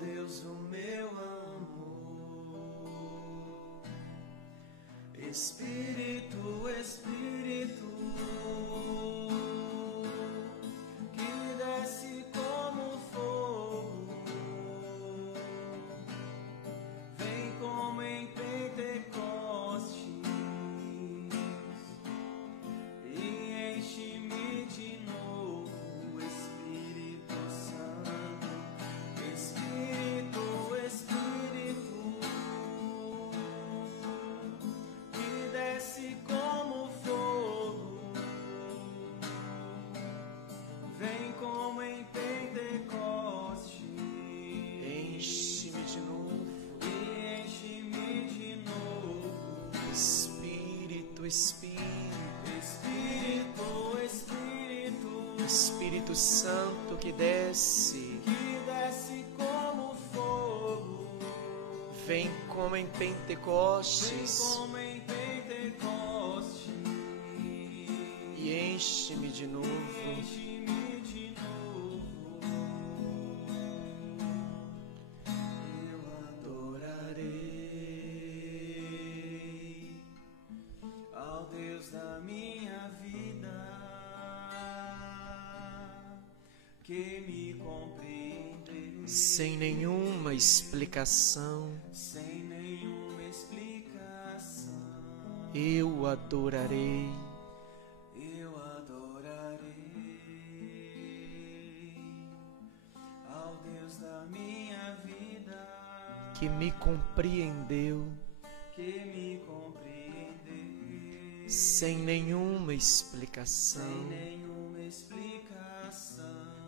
Deus do meu amor. Espírito, Espírito, que desce como fogo, vem como em Pentecostes e enche-me de novo, Espírito Santo. Espírito, Espírito, que desce como fogo, vem como em Pentecostes, Enche-me de novo, e enche-me de novo. Espírito, Espírito, Espírito, Espírito, Espírito Santo que desce como fogo, vem como em vem Pentecostes como em Pentecostes, e enche-me de novo. enche-me de novo. Eu adorarei ao Deus da minha vida, que me compreendeu Sem nenhuma explicação, sem nenhuma explicação. eu adorarei. Eu adorarei ao Deus da minha vida, Que me compreendeu que me compreendeu sem nenhuma sem explicação. nenhuma explicação.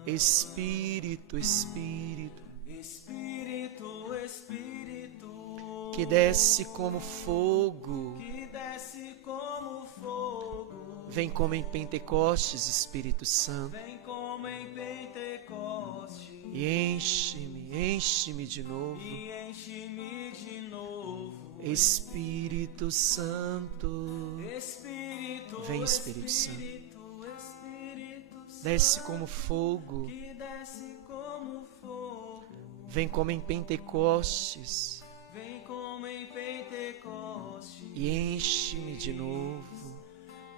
Espírito, Espírito, Espírito, Espírito, que desce como fogo, que desce como fogo, vem como em Pentecostes, Espírito Santo, vem como em Pentecostes, e enche-me de novo. e enche-me de novo. Espírito Santo, Espírito, vem, Espírito Santo, Espírito Santo, desce como fogo, que desce como fogo, vem como em Pentecostes, vem como em Pentecostes, e enche-me de novo.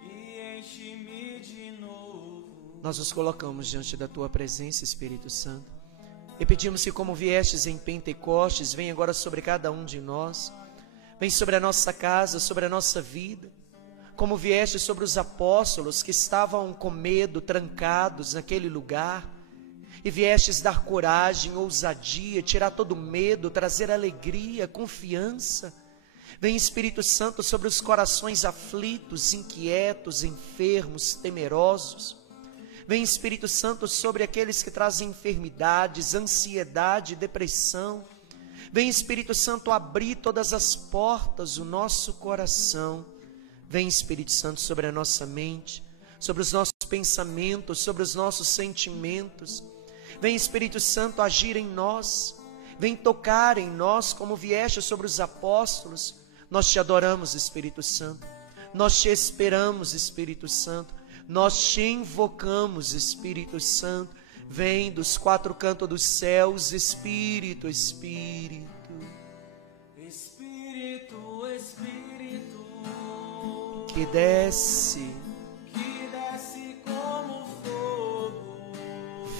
e enche-me de novo. Nós nos colocamos diante da Tua presença, Espírito Santo, e pedimos que, como viestes em Pentecostes, vem agora sobre cada um de nós, vem sobre a nossa casa, sobre a nossa vida, como vieste sobre os apóstolos que estavam com medo, trancados naquele lugar, e viestes dar coragem, ousadia, tirar todo medo, trazer alegria, confiança. Vem, Espírito Santo, sobre os corações aflitos, inquietos, enfermos, temerosos. Vem, Espírito Santo, sobre aqueles que trazem enfermidades, ansiedade, depressão. Vem, Espírito Santo, abrir todas as portas do nosso coração. Vem, Espírito Santo, sobre a nossa mente, sobre os nossos pensamentos, sobre os nossos sentimentos. Vem, Espírito Santo, agir em nós. Vem tocar em nós como vieste sobre os apóstolos. Nós te adoramos, Espírito Santo. Nós te esperamos, Espírito Santo. Nós te invocamos, Espírito Santo. Vem dos quatro cantos dos céus, Espírito, Espírito. Espírito, Espírito, Que desce, como fogo,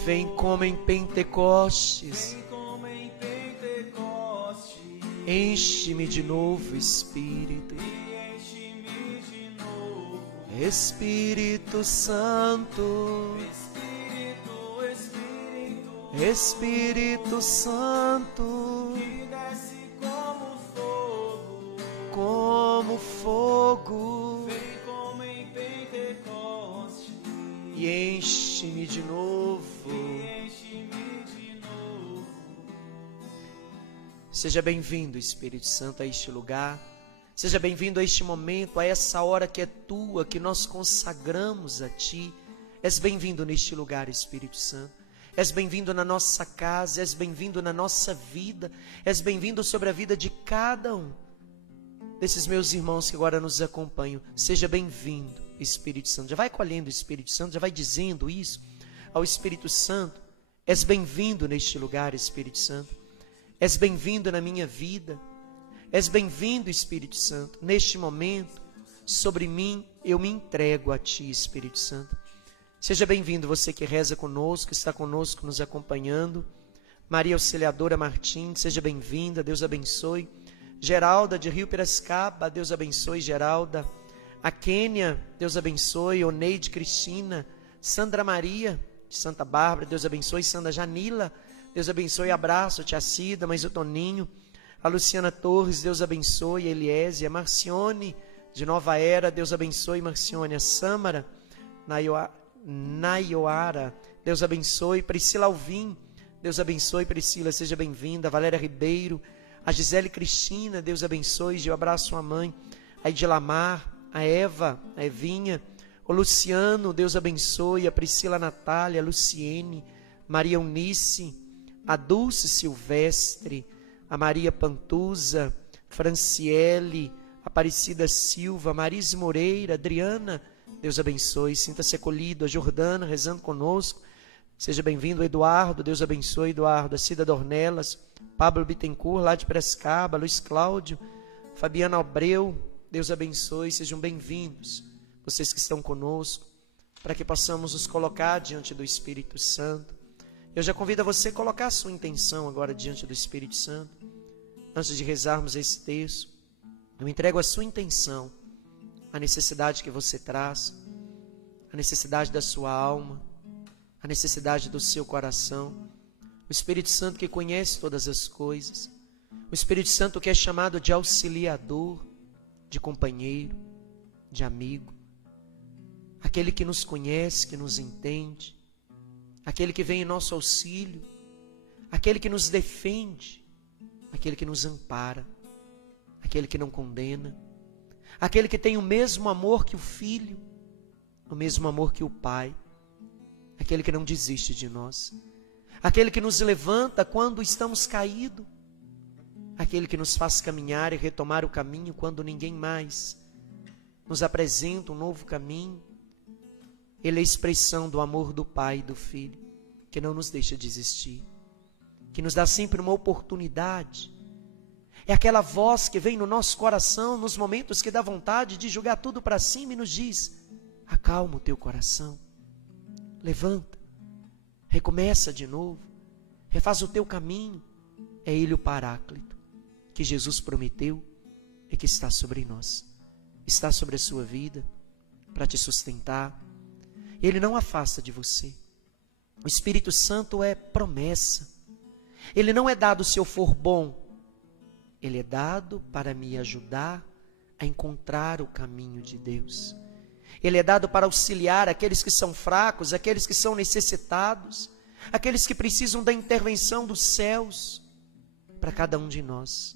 vem como em Pentecostes. vem como em Pentecostes, Enche-me de novo, Espírito. e enche-me de novo. Espírito Santo, Espírito, Espírito, Espírito Santo, que desce como fogo, como fogo, vem como em Pentecostes, e enche-me de novo. e enche-me de novo. Seja bem-vindo, Espírito Santo, a este lugar. Seja bem-vindo a este momento, a essa hora que é tua, que nós consagramos a Ti. És bem-vindo neste lugar, Espírito Santo. És bem-vindo na nossa casa, és bem-vindo na nossa vida, és bem-vindo sobre a vida de cada um desses meus irmãos que agora nos acompanham. Seja bem-vindo, Espírito Santo. Já vai colhendo o Espírito Santo, já vai dizendo isso ao Espírito Santo. És bem-vindo neste lugar, Espírito Santo. És bem-vindo na minha vida. És bem-vindo, Espírito Santo. Neste momento, sobre mim, eu me entrego a Ti, Espírito Santo. Seja bem-vindo você que reza conosco, que está conosco nos acompanhando. Maria Auxiliadora Martins, seja bem-vinda, Deus abençoe. Geralda de Rio Piracicaba, Deus abençoe, Geralda. A Quênia, Deus abençoe. Oneide Cristina. Sandra Maria de Santa Bárbara, Deus abençoe. Sandra Janila, Deus abençoe. Abraço, tia Cida, mãe do Toninho. A Luciana Torres, Deus abençoe. Eliesia. Marcione de Nova Era, Deus abençoe. Marcione. A Sâmara Naioara, Deus abençoe. Priscila Alvim, Deus abençoe. Priscila, seja bem-vinda. Valéria Ribeiro. A Gisele Cristina, Deus abençoe. Eu abraço a mãe. A Edilamar, a Eva, a Evinha. O Luciano, Deus abençoe. A Priscila Natália, a Luciene, Maria Eunice, a Dulce Silvestre, a Maria Pantuza, Franciele, Aparecida Silva, Marise Moreira, Adriana, Deus abençoe. Sinta-se acolhido. A Jordana rezando conosco. Seja bem-vindo. Eduardo, Deus abençoe. Eduardo. A Cida Dornelas, Pablo Bittencourt, lá de Piracicaba. Luiz Cláudio, Fabiana Abreu, Deus abençoe. Sejam bem-vindos, vocês que estão conosco, para que possamos nos colocar diante do Espírito Santo. Eu já convido a você a colocar a sua intenção agora diante do Espírito Santo. Antes de rezarmos esse texto, eu entrego a sua intenção, a necessidade que você traz, a necessidade da sua alma, a necessidade do seu coração. O Espírito Santo que conhece todas as coisas, o Espírito Santo que é chamado de auxiliador, de companheiro, de amigo, aquele que nos conhece, que nos entende, aquele que vem em nosso auxílio, aquele que nos defende, aquele que nos ampara, aquele que não condena, aquele que tem o mesmo amor que o Filho, o mesmo amor que o Pai, aquele que não desiste de nós, aquele que nos levanta quando estamos caídos, aquele que nos faz caminhar e retomar o caminho quando ninguém mais nos apresenta um novo caminho. Ele é a expressão do amor do Pai e do Filho, que não nos deixa desistir, que nos dá sempre uma oportunidade. É aquela voz que vem no nosso coração nos momentos que dá vontade de jogar tudo para cima e nos diz: acalma o teu coração, levanta, recomeça de novo, refaz o teu caminho. É Ele o Paráclito que Jesus prometeu e que está sobre nós, está sobre a sua vida para te sustentar. Ele não afasta de você. O Espírito Santo é promessa. Ele não é dado se eu for bom. Ele é dado para me ajudar a encontrar o caminho de Deus. Ele é dado para auxiliar aqueles que são fracos, aqueles que são necessitados, aqueles que precisam da intervenção dos céus. Para cada um de nós,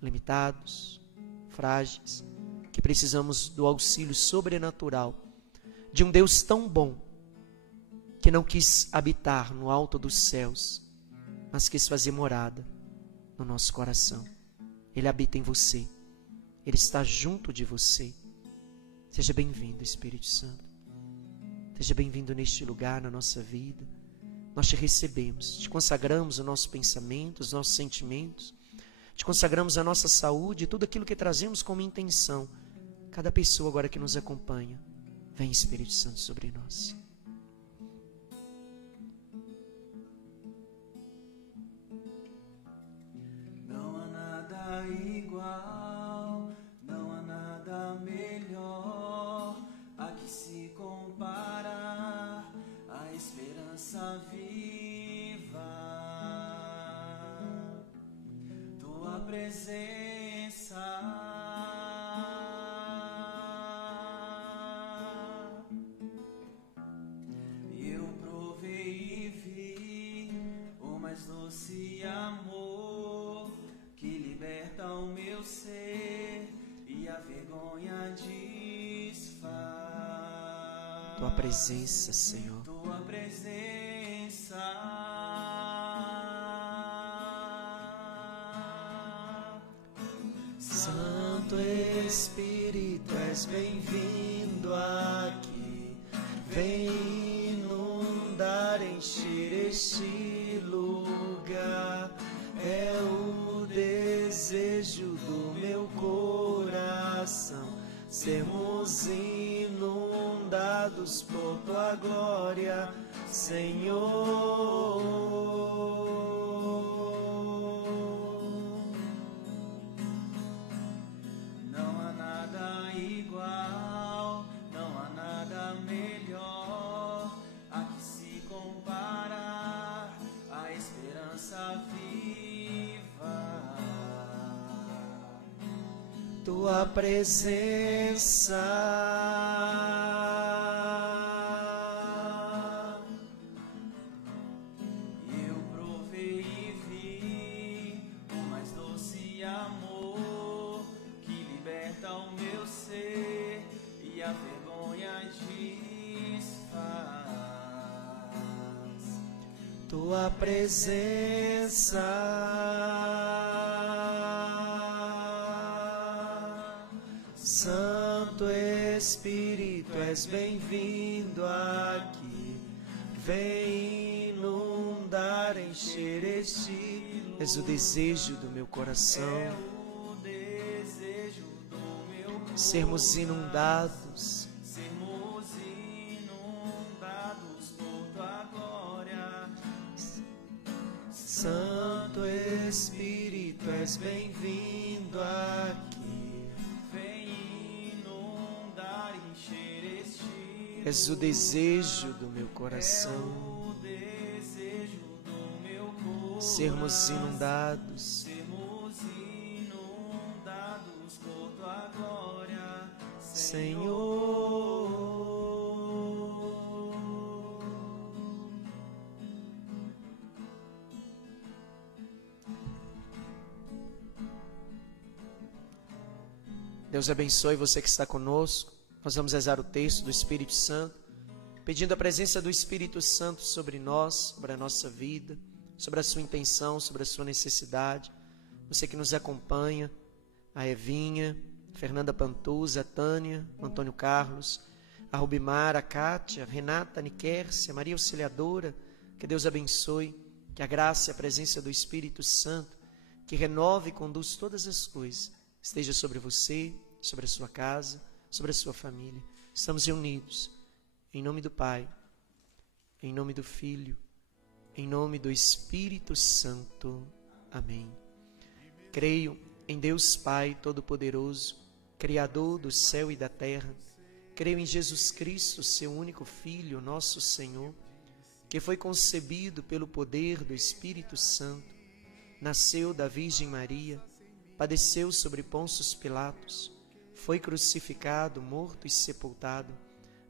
limitados, frágeis, que precisamos do auxílio sobrenatural de um Deus tão bom, que não quis habitar no alto dos céus, mas quis fazer morada no nosso coração. Ele habita em você, Ele está junto de você. Seja bem-vindo, Espírito Santo. Seja bem-vindo neste lugar, na nossa vida. Nós te recebemos, te consagramos o nosso pensamento, os nossos sentimentos, te consagramos a nossa saúde, tudo aquilo que trazemos como intenção. Cada pessoa agora que nos acompanha, vem, Espírito Santo, sobre nós. Não há nada igual, não há nada melhor a que se comparar a esperança viva, tua presença. Doce amor que liberta o meu ser e a vergonha desfaz. Tua presença, Senhor. Tua presença. Santo Espírito, és bem-vindo aqui. Vem inundar, encher este lugar. É o inundados por tua glória, Senhor. Não há nada igual, não há nada melhor a que se comparar a esperança viva. Tua presença. Eu provei e vi o mais doce amor que liberta o meu ser e a vergonha desfaz. Tua presença. Santo Espírito, és bem-vindo aqui. Vem inundar, encher este lugar. És o desejo do meu coração. É o desejo do meu corpo. Sermos inundados. Sermos inundados por tua glória. Santo Espírito, és bem-vindo aqui. Vem inundar, encher este lugar. És o desejo do meu coração. É o desejo do meu corpo. Sermos inundados. Sermos inundados por tua glória, Senhor. Deus abençoe você que está conosco. Nós vamos rezar o texto do Espírito Santo, pedindo a presença do Espírito Santo sobre nós, sobre a nossa vida, sobre a sua intenção, sobre a sua necessidade. Você que nos acompanha, a Evinha, Fernanda Pantuza, a Tânia, o Antônio Carlos, a Rubimar, a Kátia, a Renata, a Niquércia, a Maria Auxiliadora, que Deus abençoe, que a graça e a presença do Espírito Santo, que renove e conduz todas as coisas, esteja sobre você, sobre a sua casa, sobre a sua família. Estamos reunidos em nome do Pai, em nome do Filho, em nome do Espírito Santo. Amém. Creio em Deus Pai Todo-Poderoso, Criador do céu e da terra. Creio em Jesus Cristo, seu único Filho, nosso Senhor, que foi concebido pelo poder do Espírito Santo, nasceu da Virgem Maria, padeceu sobre Pôncio Pilatos, foi crucificado, morto e sepultado,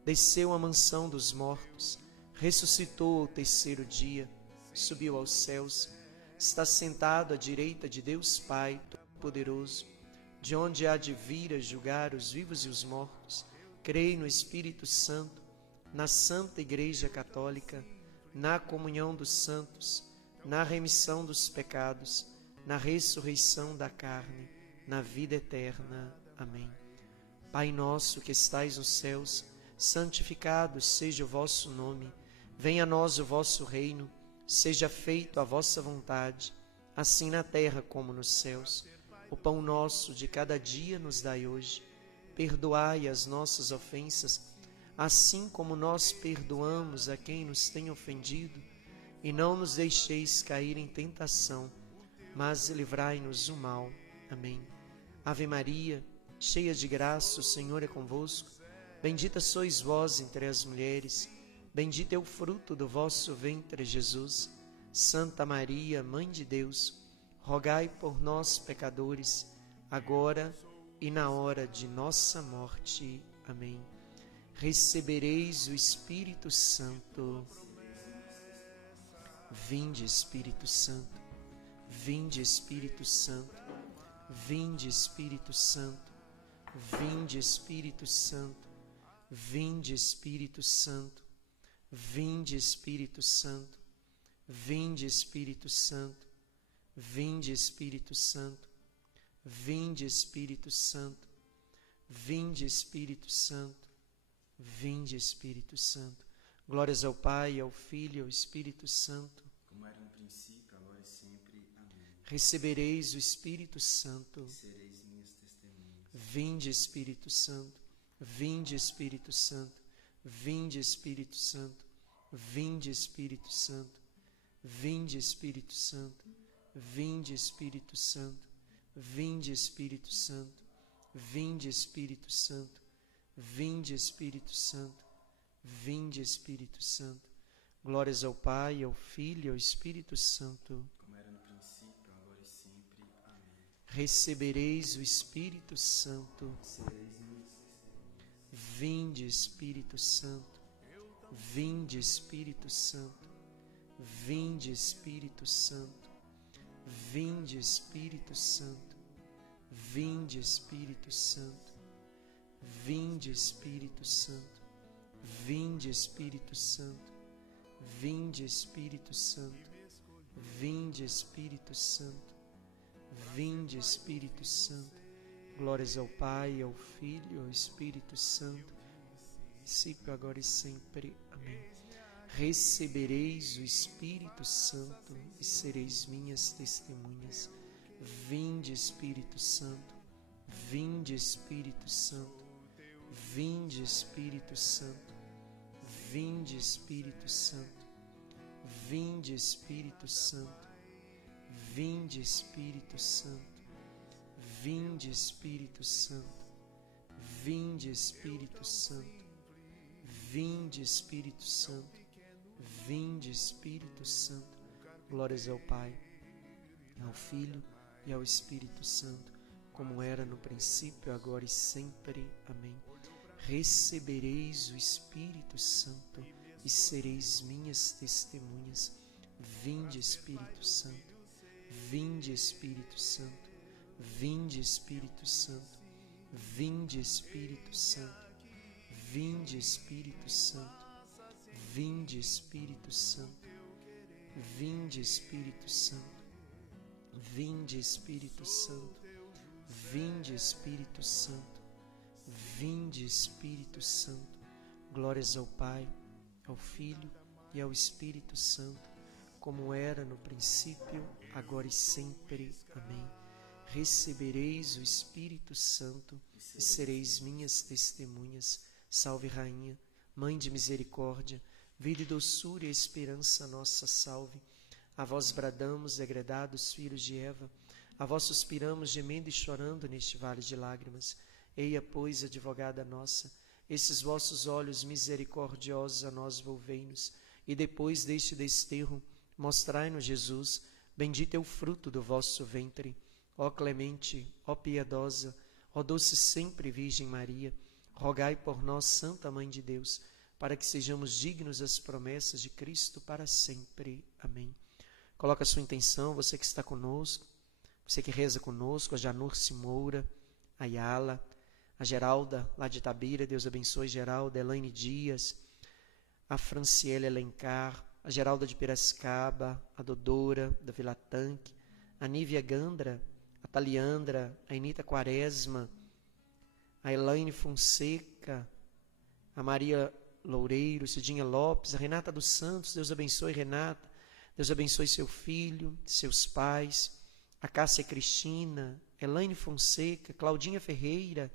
desceu à mansão dos mortos, ressuscitou ao terceiro dia, subiu aos céus, está sentado à direita de Deus Pai Todo-Poderoso, de onde há de vir a julgar os vivos e os mortos. Creio no Espírito Santo, na Santa Igreja Católica, na comunhão dos santos, na remissão dos pecados, na ressurreição da carne, na vida eterna. Amém. Pai nosso que estais nos céus, santificado seja o vosso nome. Venha a nós o vosso reino, seja feita a vossa vontade, assim na terra como nos céus. O pão nosso de cada dia nos dai hoje. Perdoai as nossas ofensas, assim como nós perdoamos a quem nos tem ofendido. E não nos deixeis cair em tentação, mas livrai-nos do mal. Amém. Ave Maria, cheia de graça, o Senhor é convosco. Bendita sois vós entre as mulheres, bendito é o fruto do vosso ventre, Jesus. Santa Maria, Mãe de Deus, rogai por nós, pecadores, agora e na hora de nossa morte. Amém. Recebereis o Espírito Santo. Vinde, Espírito Santo. Vinde, Espírito Santo. Vinde, Espírito Santo. Vinde, Espírito Santo. Vinde, Espírito Santo. Vinde, Espírito Santo. Vinde, Espírito Santo. Vinde, Espírito Santo. Vinde, Espírito Santo. Vinde, Espírito Santo. Vinde, Espírito Santo. Glórias ao Pai, ao Filho e ao Espírito Santo. Como era no princípio, agora e sempre. Amém. Recebereis o Espírito Santo. E sereis minhas testemunhas. Vinde, Espírito Santo. Vinde, Espírito Santo. Vinde, Espírito Santo. Vinde, Espírito Santo. Vinde, Espírito Santo. Vinde, Espírito Santo. Vinde, Espírito Santo. Vinde, Espírito Santo. Vinde, Espírito Santo. Vinde, Espírito Santo. Glórias ao Pai, ao Filho e ao Espírito Santo. Como era no princípio, agora e sempre. Amém. Recebereis o Espírito Santo. Sereis minhas testemunhas. Vinde, Espírito Santo. Vinde, Espírito Santo. Vinde, Espírito Santo. Vinde, Espírito Santo. Vinde, Espírito Santo. Vinde, Espírito Santo. Vinde, Espírito Santo. Vinde, Espírito Santo. Vinde, Espírito Santo. Vinde, Espírito Santo. Glórias ao Pai, ao Filho e ao Espírito Santo. Princípio, agora e sempre. Amém. Recebereis o Espírito Santo e sereis minhas testemunhas. Vinde, Espírito Santo. Vinde, Espírito Santo. Vinde, Espírito Santo. Vinde, Espírito Santo. Vinde, Espírito Santo. Vinde, Espírito Santo. Vinde, Espírito Santo. Vinde, Espírito Santo. Vinde, Espírito Santo. Vinde, Espírito Santo. Glórias ao Pai, ao Filho e ao Espírito Santo, como era no princípio, agora e sempre. Amém. Recebereis o Espírito Santo e sereis minhas testemunhas. Vinde, Espírito Santo. Vinde, Espírito Santo. Vinde, Espírito Santo. Vinde, Espírito Santo. Vinde, Espírito Santo. Vinde, Espírito Santo. Vinde, Espírito Santo. Vinde, Espírito Santo. Vinde, Espírito Santo. Vinde, Espírito Santo. Glórias ao Pai, ao Filho e ao Espírito Santo, como era no princípio, agora e sempre. Amém. Recebereis o Espírito Santo e sereis minhas testemunhas. Salve, Rainha, Mãe de misericórdia, vida e doçura e esperança nossa, salve. A vós bradamos, degredados filhos de Eva, a vós suspiramos, gemendo e chorando neste vale de lágrimas. Eia, pois, advogada nossa, esses vossos olhos misericordiosos a nós volvei-nos, e depois deste desterro, mostrai-nos Jesus, bendito é o fruto do vosso ventre. Ó clemente, ó piedosa, ó doce sempre Virgem Maria, rogai por nós, Santa Mãe de Deus, para que sejamos dignos das promessas de Cristo para sempre. Amém. Coloca a sua intenção, você que está conosco, você que reza conosco, a Janurce Moura, a Yala, a Geralda, lá de Itabira, Deus abençoe Geralda, Elaine Dias, a Franciele Alencar, a Geralda de Piracicaba, a Dodora, da Vila Tanque, a Nívia Gandra, a Taliandra, a Inita Quaresma, a Elaine Fonseca, a Maria Loureiro, Cidinha Lopes, a Renata dos Santos, Deus abençoe Renata, Deus abençoe seu filho, seus pais, a Cássia Cristina, Elaine Fonseca, Claudinha Ferreira,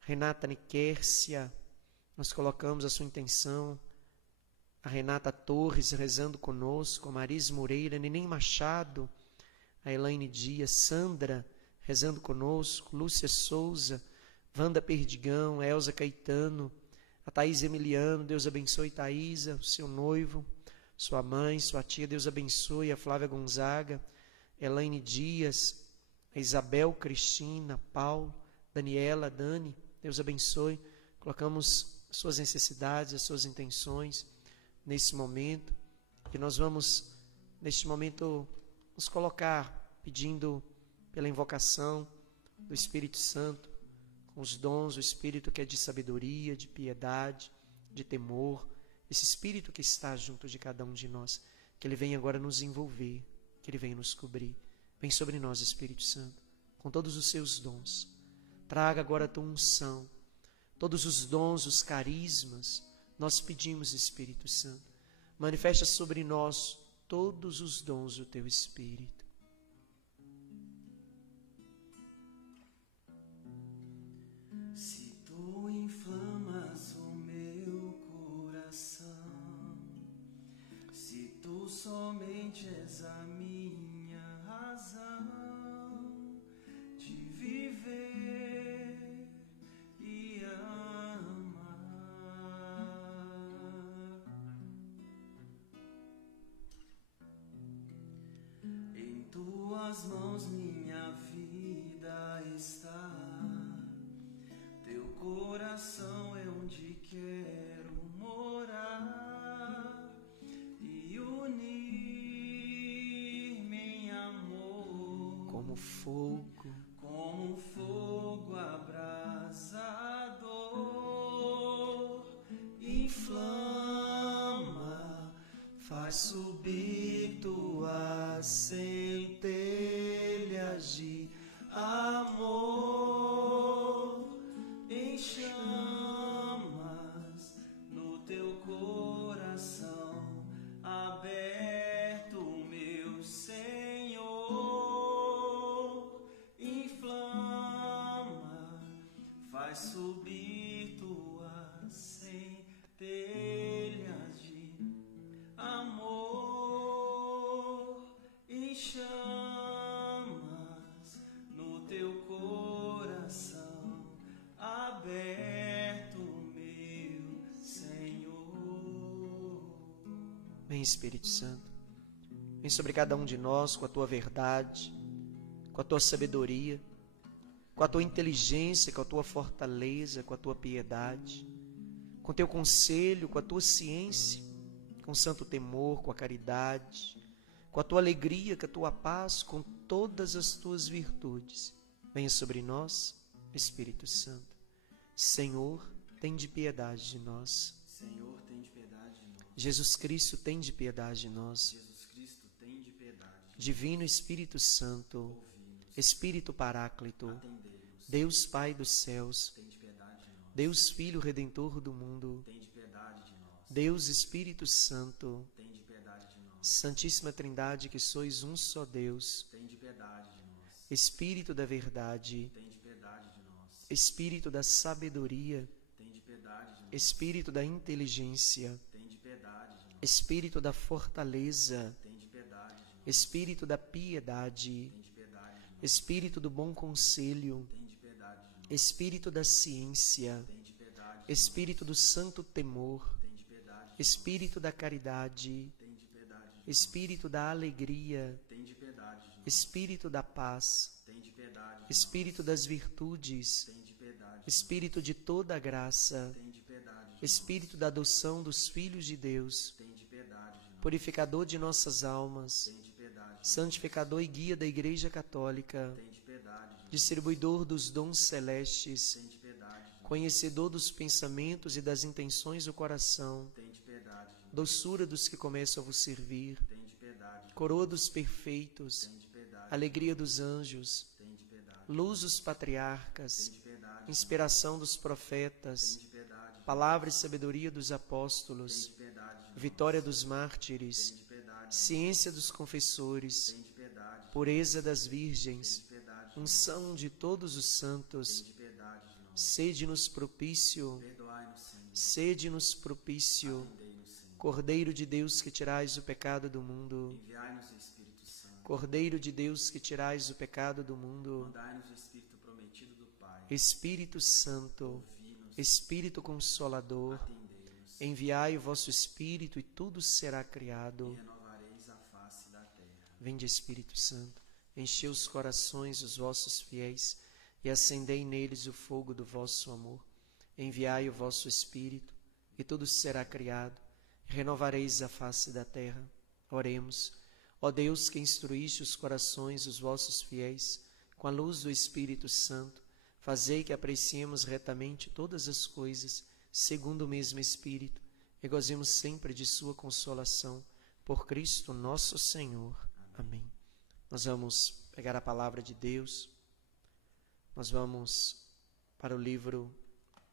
Renata Niquércia, nós colocamos a sua intenção, a Renata Torres rezando conosco, a Maris Moreira, Neném Machado, a Elaine Dias, Sandra rezando conosco, Lúcia Souza, Wanda Perdigão, Elza Caetano, a Thaís Emiliano, Deus abençoe Thaísa, o seu noivo, sua mãe, sua tia, Deus abençoe, a Flávia Gonzaga, Elaine Dias, a Isabel Cristina, Paulo, Daniela, Dani, Deus abençoe. Colocamos suas necessidades, as suas intenções nesse momento, que nós vamos, neste momento, nos colocar pedindo pela invocação do Espírito Santo, com os dons, o Espírito que é de sabedoria, de piedade, de temor, esse Espírito que está junto de cada um de nós, que Ele venha agora nos envolver, que Ele venha nos cobrir. Vem sobre nós, Espírito Santo, com todos os seus dons. Traga agora a tua unção, todos os dons, os carismas. Nós pedimos, Espírito Santo, manifesta sobre nós todos os dons do teu Espírito. Se tu inflamas o meu és a minha razão de viver e amar. Em tuas mãos minha vida está, teu coração é onde quero morar e unir-me em amor como fogo abrasador, inflama, faz subir tuas centelhas de amor em chamas no teu coração aberto, meu Senhor. Inflama, faz subir tuas centelhas de amor em chamas no teu coração aberto, meu Senhor. Vem, Espírito Santo, vem sobre cada um de nós com a tua verdade, com a tua sabedoria, com a tua inteligência, com a tua fortaleza, com a tua piedade, com o teu conselho, com a tua ciência, com o santo temor, com a caridade, com a tua alegria, com a tua paz, com todas as tuas virtudes. Venha sobre nós, Espírito Santo. Senhor, tende piedade de nós. Senhor, tende piedade de nós. Jesus Cristo, tende piedade de nós. Jesus Cristo, tende piedade de nós. Divino Espírito Santo, Ouvi-nos, Espírito Paráclito, atendei-nos. Deus Pai dos céus, Tende piedade de nós. Deus Filho Redentor do mundo, Tende piedade de nós. Deus Espírito Santo, Tende piedade de nós. Santíssima Trindade, que sois um só Deus, Tende piedade de nós. Espírito da verdade, Tende piedade de nós. Espírito da sabedoria, Tende piedade de nós. Espírito da inteligência, Tende piedade de nós. Espírito da fortaleza, Tende piedade de nós. Espírito da piedade, Tende piedade de nós. Espírito do bom conselho, Tende piedade de nós. Espírito da ciência, Tende piedade de nós. Espírito do santo temor, Tende piedade de nós. Espírito da caridade, Tende piedade de nós. Espírito da alegria, Tende piedade de nós. Espírito da paz, Tende piedade de nós. Espírito das virtudes, Tende piedade de nós. Espírito de toda a graça, Tende piedade de nós. Espírito da adoção dos filhos de Deus, Tende piedade de nós. purificador de nossas almas, Tende piedade de nós. santificador e guia da Igreja Católica, Tende piedade de nós. distribuidor dos dons celestes, Tende piedade de nós. conhecedor dos pensamentos e das intenções do coração, Tende piedade de nós. doçura dos que começam a vos servir, Tende piedade de nós. coroa dos perfeitos, Tende piedade. alegria dos anjos, Tende piedade. luz dos patriarcas, Tende piedade. inspiração dos profetas, Tende piedade. palavra e sabedoria dos apóstolos, Tende piedade de nós. vitória dos mártires, Tende piedade. ciência dos confessores, Tende piedade. pureza das virgens, Tende piedade. unção de todos os santos, Tende piedade de nós. sede-nos propício, Perdoai-nos, Senhor. sede-nos propício, Atendei-nos, Senhor. Cordeiro de Deus que tirais o pecado do mundo, Enviai-nos o Espírito Santo. Cordeiro de Deus que tirais o pecado do mundo, Mandai-nos o Espírito prometido do Pai. Espírito Santo, Ouvi-nos. Espírito Consolador, Atendei-nos. enviai o vosso Espírito e tudo será E criado. renovareis a face da terra. Vinde, Espírito Santo, enchei os corações dos vossos fiéis e acendei neles o fogo do vosso amor. Enviai o vosso Espírito e tudo será criado, e renovareis a face da terra. Oremos. Ó Deus, que instruíste os corações dos vossos fiéis com a luz do Espírito Santo, fazei que apreciemos retamente todas as coisas, segundo o mesmo Espírito, e gozemos sempre de sua consolação. Por Cristo nosso Senhor. Amém. Nós vamos pegar a palavra de Deus. Nós vamos para o livro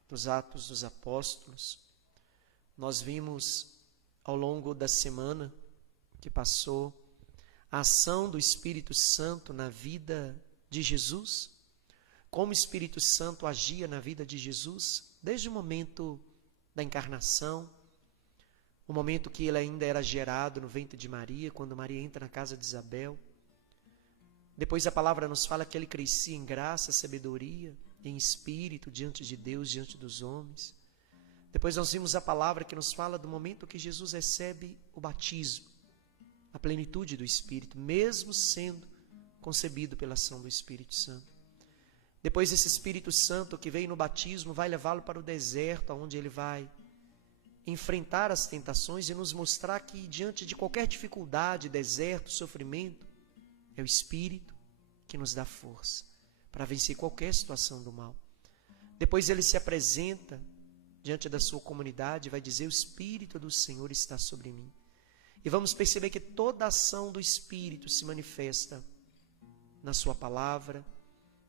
dos Atos dos Apóstolos. Nós vimos ao longo da semana que passou a ação do Espírito Santo na vida de Jesus, como o Espírito Santo agia na vida de Jesus desde o momento da encarnação, o momento que ele ainda era gerado no ventre de Maria, quando Maria entra na casa de Isabel. Depois a palavra nos fala que ele crescia em graça, sabedoria, em espírito, diante de Deus, diante dos homens. Depois nós vimos a palavra que nos fala do momento que Jesus recebe o batismo, a plenitude do Espírito, mesmo sendo concebido pela ação do Espírito Santo. Depois esse Espírito Santo que veio no batismo vai levá-lo para o deserto, onde ele vai enfrentar as tentações e nos mostrar que diante de qualquer dificuldade, deserto, sofrimento, é o Espírito que nos dá força para vencer qualquer situação do mal. Depois ele se apresenta diante da sua comunidade e vai dizer: o Espírito do Senhor está sobre mim. E vamos perceber que toda a ação do Espírito se manifesta na sua palavra,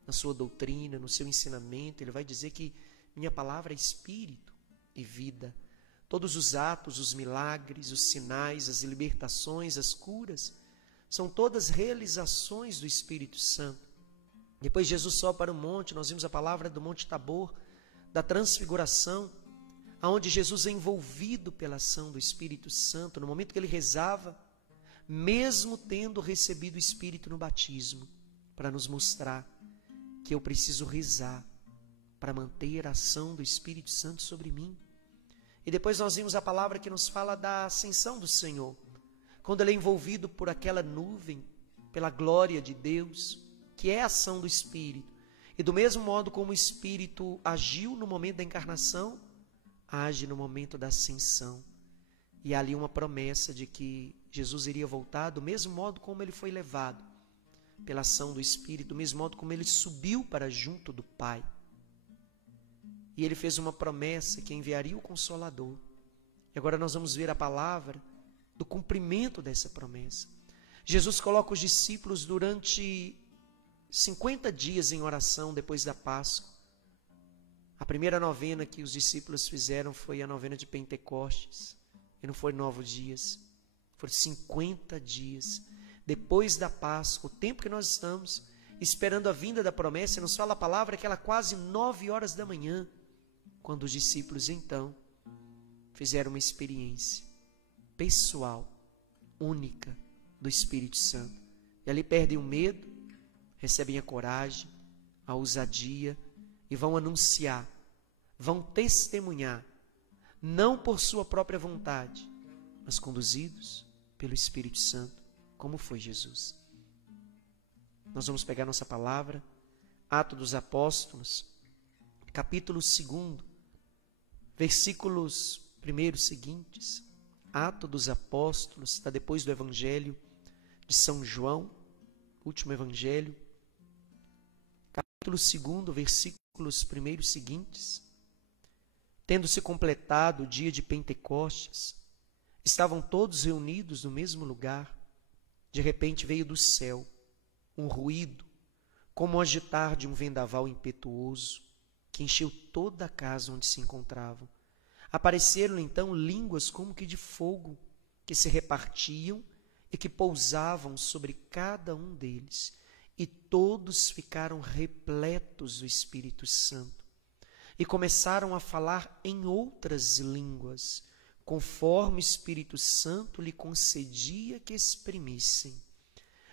na sua doutrina, no seu ensinamento. Ele vai dizer que minha palavra é Espírito e vida. Todos os atos, os milagres, os sinais, as libertações, as curas, são todas realizações do Espírito Santo. Depois Jesus sobe para o monte, nós vimos a palavra do Monte Tabor, da transfiguração, aonde Jesus é envolvido pela ação do Espírito Santo, no momento que ele rezava, mesmo tendo recebido o Espírito no batismo, para nos mostrar que eu preciso rezar para manter a ação do Espírito Santo sobre mim. E depois nós vimos a palavra que nos fala da ascensão do Senhor, quando ele é envolvido por aquela nuvem, pela glória de Deus, que é a ação do Espírito. E do mesmo modo como o Espírito agiu no momento da encarnação, age no momento da ascensão. E há ali uma promessa de que Jesus iria voltar do mesmo modo como ele foi levado pela ação do Espírito, do mesmo modo como ele subiu para junto do Pai. E ele fez uma promessa que enviaria o Consolador. E agora nós vamos ver a palavra do cumprimento dessa promessa. Jesus coloca os discípulos durante 50 dias em oração depois da Páscoa. A primeira novena que os discípulos fizeram foi a novena de Pentecostes. E não foi 9 dias, foram 50 dias. Depois da Páscoa, o tempo que nós estamos esperando a vinda da promessa, nos fala a palavra que era quase 9 horas da manhã, quando os discípulos então fizeram uma experiência pessoal, única, do Espírito Santo. E ali perdem o medo, recebem a coragem, a ousadia e vão anunciar, vão testemunhar, não por sua própria vontade, mas conduzidos pelo Espírito Santo, como foi Jesus. Nós vamos pegar nossa palavra, Atos dos Apóstolos, capítulo 2, versículos 1 seguintes. Atos dos Apóstolos, está depois do Evangelho de São João, último Evangelho, capítulo 2, versículos 1 seguintes. Tendo-se completado o dia de Pentecostes, estavam todos reunidos no mesmo lugar. De repente veio do céu um ruído, como o agitar de um vendaval impetuoso, que encheu toda a casa onde se encontravam. Apareceram então línguas como que de fogo, que se repartiam e que pousavam sobre cada um deles. E todos ficaram repletos do Espírito Santo. E começaram a falar em outras línguas, conforme o Espírito Santo lhe concedia que exprimissem.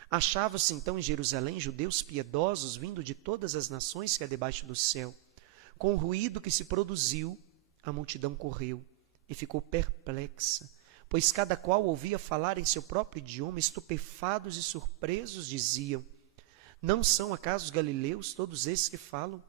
Achavam-se então em Jerusalém judeus piedosos, vindo de todas as nações que há debaixo do céu. Com o ruído que se produziu, a multidão correu e ficou perplexa, pois cada qual ouvia falar em seu próprio idioma. Estupefados e surpresos diziam: não são acaso os galileus todos esses que falam?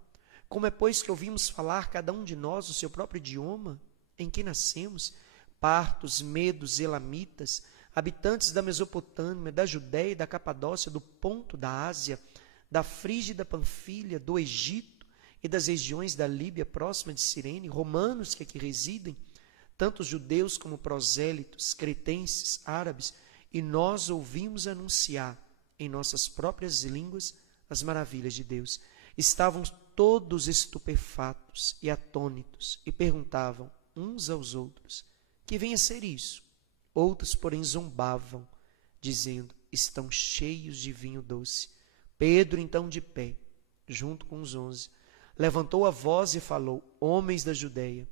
Como é, pois, que ouvimos falar cada um de nós o seu próprio idioma em que nascemos? Partos, medos, elamitas, habitantes da Mesopotâmia, da Judéia e da Capadócia, do Ponto, da Ásia, da Frígia e da Panfilha, do Egito e das regiões da Líbia próxima de Cirene, romanos que aqui residem, tanto judeus como prosélitos, cretenses, árabes, e nós ouvimos anunciar em nossas próprias línguas as maravilhas de Deus. Estavam todos estupefatos e atônitos e perguntavam uns aos outros: que vem a ser isso? Outros, porém, zombavam, dizendo: estão cheios de vinho doce. Pedro, então, de pé, junto com os 11, levantou a voz e falou: homens da Judéia,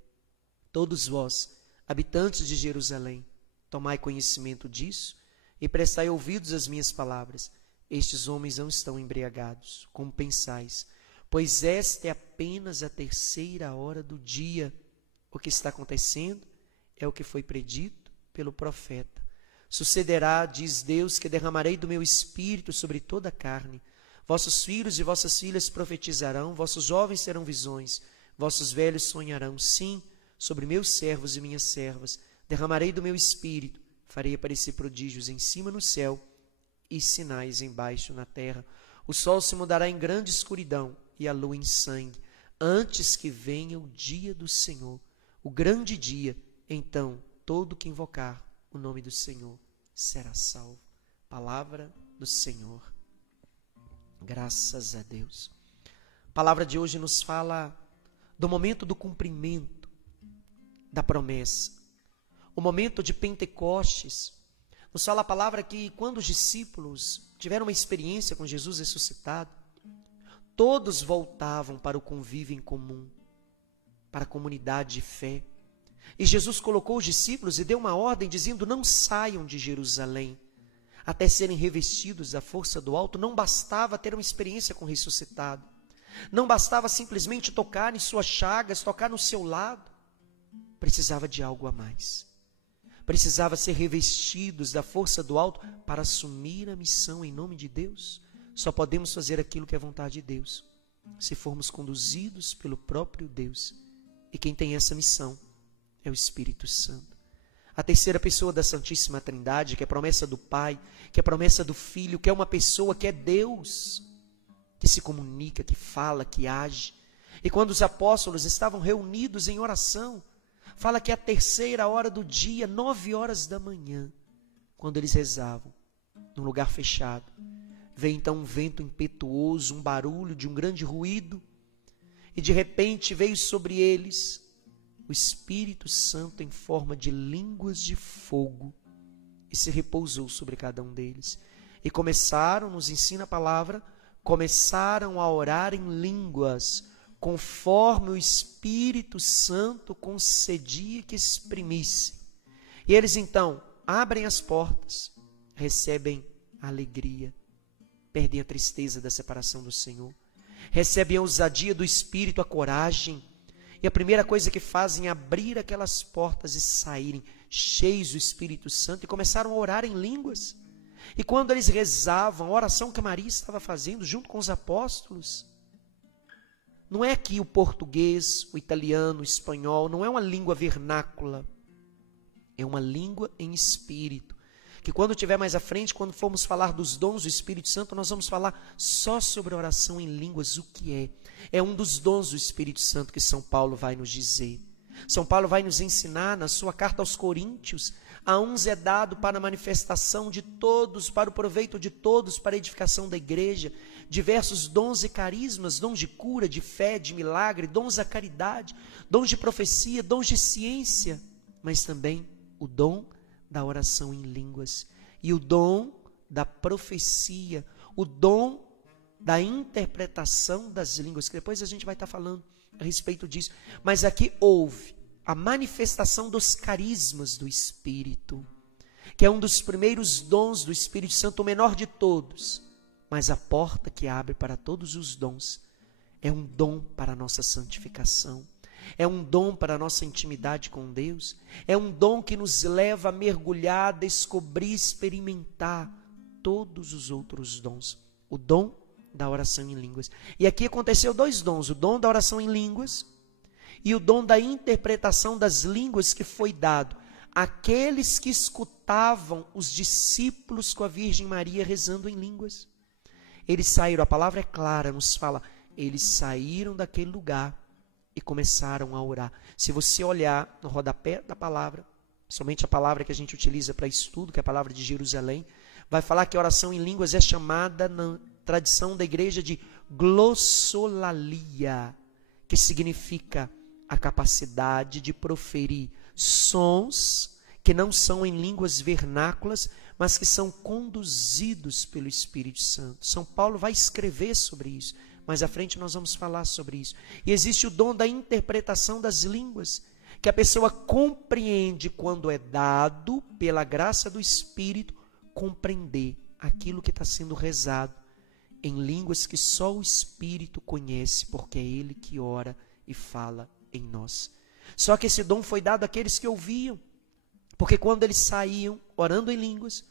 todos vós, habitantes de Jerusalém, tomai conhecimento disso e prestai ouvidos às minhas palavras. Estes homens não estão embriagados, como pensais, pois esta é apenas a 3ª hora do dia. O que está acontecendo é o que foi predito pelo profeta. Sucederá, diz Deus, que derramarei do meu espírito sobre toda a carne. Vossos filhos e vossas filhas profetizarão, vossos jovens terão visões, vossos velhos sonharão. Sim, sobre meus servos e minhas servas derramarei do meu espírito, farei aparecer prodígios em cima no céu e sinais embaixo na terra. O sol se mudará em grande escuridão e a lua em sangue, antes que venha o dia do Senhor, o grande dia. Então todo que invocar o nome do Senhor será salvo. Palavra do Senhor. Graças a Deus. A palavra de hoje nos fala do momento do cumprimento da promessa. O momento de Pentecostes. Nos fala a palavra que quando os discípulos tiveram uma experiência com Jesus ressuscitado, todos voltavam para o convívio em comum, para a comunidade de fé. E Jesus colocou os discípulos e deu uma ordem dizendo: não saiam de Jerusalém até serem revestidos da força do alto. Não bastava ter uma experiência com o ressuscitado, não bastava simplesmente tocar em suas chagas, tocar no seu lado. Precisava de algo a mais. Precisava ser revestidos da força do alto para assumir a missão em nome de Deus. Só podemos fazer aquilo que é vontade de Deus se formos conduzidos pelo próprio Deus. E quem tem essa missão é o Espírito Santo. A 3ª pessoa da Santíssima Trindade, que é a promessa do Pai, que é a promessa do Filho, que é uma pessoa que é Deus, que se comunica, que fala, que age. E quando os apóstolos estavam reunidos em oração, fala que a 3ª hora do dia, 9 horas da manhã, quando eles rezavam, num lugar fechado, veio então um vento impetuoso, um barulho de um grande ruído, e de repente veio sobre eles o Espírito Santo em forma de línguas de fogo, e se repousou sobre cada um deles. E começaram, nos ensina a palavra, começaram a orar em línguas, conforme o Espírito Santo concedia que exprimisse. E eles então abrem as portas, recebem a alegria, perdem a tristeza da separação do Senhor, recebem a ousadia do Espírito, a coragem, e a primeira coisa que fazem é abrir aquelas portas e saírem cheios do Espírito Santo, e começaram a orar em línguas. E quando eles rezavam, a oração que Maria estava fazendo junto com os apóstolos, não é que o português, o italiano, o espanhol, não é uma língua vernácula, é uma língua em espírito, que quando estiver mais à frente, quando formos falar dos dons do Espírito Santo, nós vamos falar só sobre a oração em línguas, o que é. É um dos dons do Espírito Santo que São Paulo vai nos dizer. São Paulo vai nos ensinar na sua carta aos Coríntios: a uns é dado para a manifestação de todos, para o proveito de todos, para a edificação da igreja, diversos dons e carismas, dons de cura, de fé, de milagre, dons da caridade, dons de profecia, dons de ciência, mas também o dom da oração em línguas, e o dom da profecia, o dom da interpretação das línguas, que depois a gente vai estar falando a respeito disso. Mas aqui houve a manifestação dos carismas do Espírito, que é um dos primeiros dons do Espírito Santo, o menor de todos, mas a porta que abre para todos os dons. É um dom para a nossa santificação, é um dom para a nossa intimidade com Deus, é um dom que nos leva a mergulhar, descobrir, experimentar todos os outros dons. O dom da oração em línguas. E aqui aconteceu 2 dons, o dom da oração em línguas e o dom da interpretação das línguas, que foi dado àqueles que escutavam os discípulos com a Virgem Maria rezando em línguas. Eles saíram, a palavra é clara, nos fala, eles saíram daquele lugar e começaram a orar. Se você olhar no rodapé da palavra, somente a palavra que a gente utiliza para estudo, que é a palavra de Jerusalém, vai falar que a oração em línguas é chamada na tradição da igreja de glossolalia, que significa a capacidade de proferir sons que não são em línguas vernáculas, mas que são conduzidos pelo Espírito Santo. São Paulo vai escrever sobre isso, mais à frente nós vamos falar sobre isso. E existe o dom da interpretação das línguas, que a pessoa compreende quando é dado, pela graça do Espírito, compreender aquilo que está sendo rezado em línguas que só o Espírito conhece, porque é Ele que ora e fala em nós. Só que esse dom foi dado àqueles que ouviam, porque quando eles saíam orando em línguas,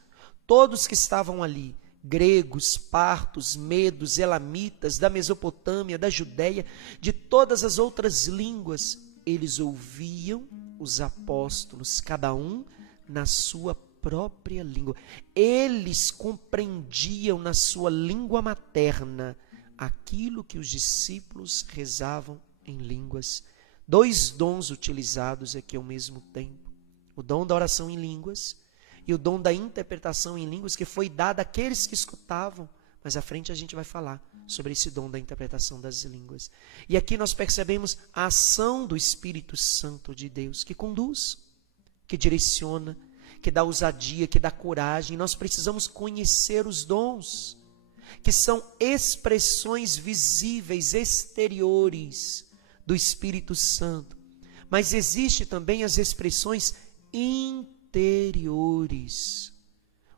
todos que estavam ali, gregos, partos, medos, elamitas, da Mesopotâmia, da Judéia, de todas as outras línguas, eles ouviam os apóstolos, cada um na sua própria língua. Eles compreendiam na sua língua materna aquilo que os discípulos rezavam em línguas. 2 dons utilizados aqui ao mesmo tempo: o dom da oração em línguas e o dom da interpretação em línguas, que foi dado àqueles que escutavam. Mas à frente a gente vai falar sobre esse dom da interpretação das línguas. E aqui nós percebemos a ação do Espírito Santo de Deus, que conduz, que direciona, que dá ousadia, que dá coragem. Nós precisamos conhecer os dons, que são expressões visíveis, exteriores do Espírito Santo. Mas existe também as expressões interiores,